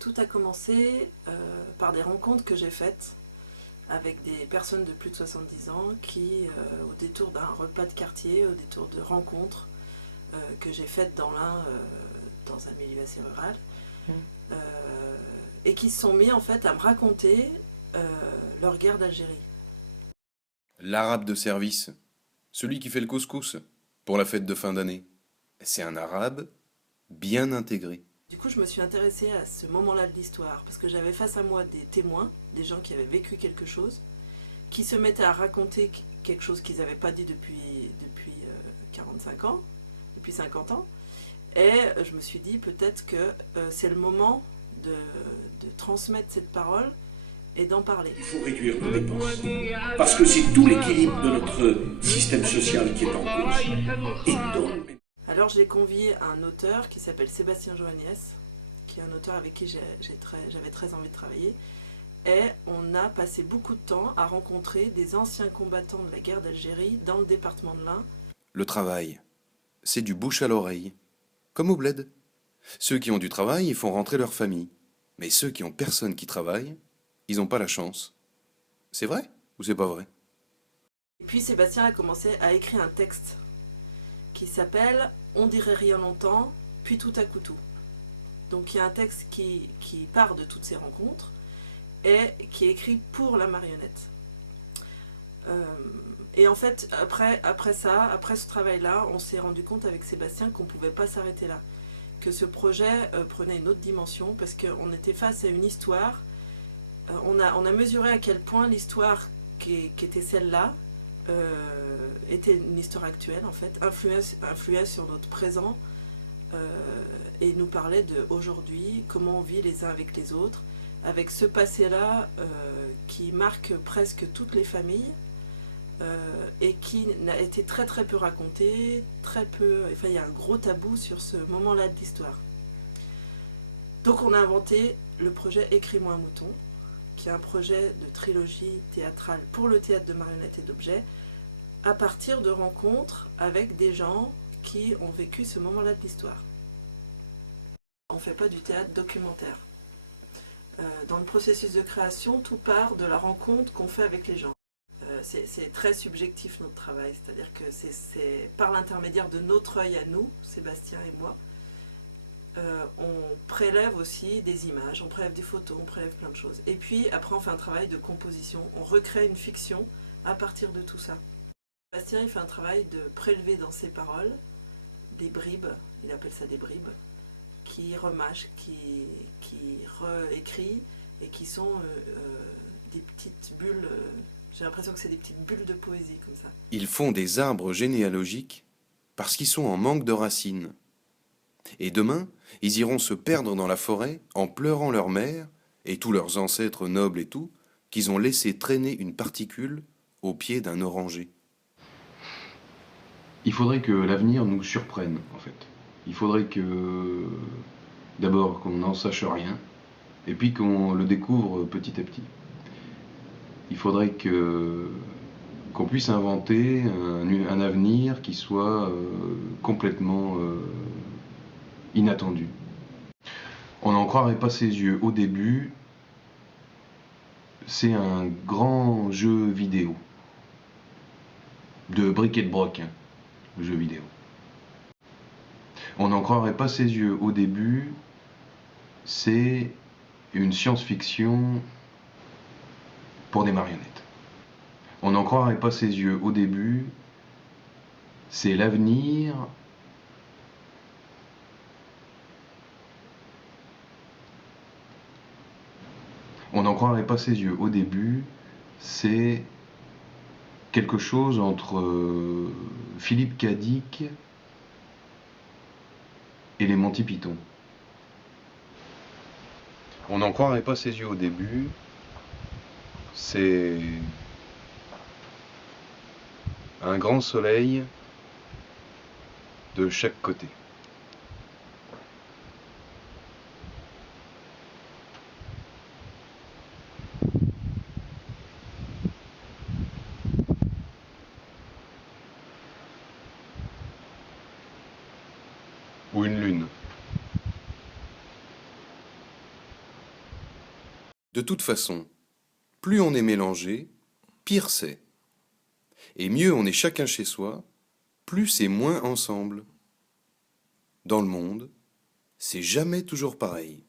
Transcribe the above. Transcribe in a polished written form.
Tout a commencé par des rencontres que j'ai faites avec des personnes de plus de 70 ans qui, au détour d'un repas de quartier, au détour de rencontres que j'ai faites dans l'Ain, dans un milieu assez rural, euh, et qui se sont mis en fait à me raconter leur guerre d'Algérie. L'arabe de service, celui qui fait le couscous pour la fête de fin d'année, c'est un arabe bien intégré. Du coup, je me suis intéressée à ce moment-là de l'histoire parce que j'avais face à moi des témoins, des gens qui avaient vécu quelque chose, qui se mettaient à raconter quelque chose qu'ils n'avaient pas dit depuis 45 ans, depuis 50 ans. Et je me suis dit peut-être que c'est le moment de transmettre cette parole et d'en parler. Il faut réduire nos dépenses. Parce que c'est tout l'équilibre de notre système social qui est en cause. Et donc, Alors j'ai convié un auteur qui s'appelle Sébastien Joannès, qui est un auteur avec qui j'avais très envie de travailler. Et on a passé beaucoup de temps à rencontrer des anciens combattants de la guerre d'Algérie dans le département de l'Ain. Le travail, c'est du bouche à l'oreille, comme au bled. Ceux qui ont du travail, ils font rentrer leur famille. Mais ceux qui ont personne qui travaille, ils n'ont pas la chance. C'est vrai ou c'est pas vrai? Et puis Sébastien a commencé à écrire un texte qui s'appelle On dirait rien longtemps, puis tout à coup tout. Donc il y a un texte qui part de toutes ces rencontres et qui est écrit pour la marionnette. Et en fait, après ce travail-là, on s'est rendu compte avec Sébastien qu'on ne pouvait pas s'arrêter là. Que ce projet prenait une autre dimension parce qu'on était face à une histoire. On a mesuré à quel point l'histoire qui était celle-là était une histoire actuelle, en fait, influait sur notre présent et nous parlait d'aujourd'hui, comment on vit les uns avec les autres, avec ce passé-là qui marque presque toutes les familles. Et qui n'a été très très peu raconté, très peu. Enfin, il y a un gros tabou sur ce moment-là de l'histoire. Donc, on a inventé le projet Écris-moi un mouton, qui est un projet de trilogie théâtrale pour le théâtre de marionnettes et d'objets, à partir de rencontres avec des gens qui ont vécu ce moment-là de l'histoire. On ne fait pas du théâtre documentaire. Dans le processus de création, tout part de la rencontre qu'on fait avec les gens. C'est très subjectif notre travail, c'est-à-dire que c'est par l'intermédiaire de notre œil à nous, Sébastien et moi, on prélève aussi des images, on prélève des photos, on prélève plein de choses. Et puis après on fait un travail de composition, on recrée une fiction à partir de tout ça. Sébastien il fait un travail de prélever dans ses paroles des bribes, il appelle ça des bribes, qui remâche, qui réécrit et qui sont des petites bulles. J'ai l'impression que c'est des petites bulles de poésie comme ça. Ils font des arbres généalogiques parce qu'ils sont en manque de racines. Et demain, ils iront se perdre dans la forêt en pleurant leur mère et tous leurs ancêtres nobles et tout, qu'ils ont laissé traîner une particule au pied d'un oranger. Il faudrait que l'avenir nous surprenne, en fait. Il faudrait que, d'abord, qu'on n'en sache rien, et puis qu'on le découvre petit à petit. Il faudrait qu'on puisse inventer un avenir qui soit complètement inattendu. On n'en croirait pas ses yeux au début, c'est un grand jeu vidéo. De bric et de broc, hein, le jeu vidéo. On n'en croirait pas ses yeux au début, c'est une science-fiction pour des marionnettes. On n'en croirait pas ses yeux au début, c'est l'avenir on n'en croirait pas ses yeux au début, c'est quelque chose entre Philippe Cadic et les Monty Python. On n'en croirait pas ses yeux au début, c'est un grand soleil de chaque côté. Ou une lune. De toute façon, plus on est mélangé, pire c'est. Et mieux on est chacun chez soi, plus c'est moins ensemble. Dans le monde, c'est jamais toujours pareil.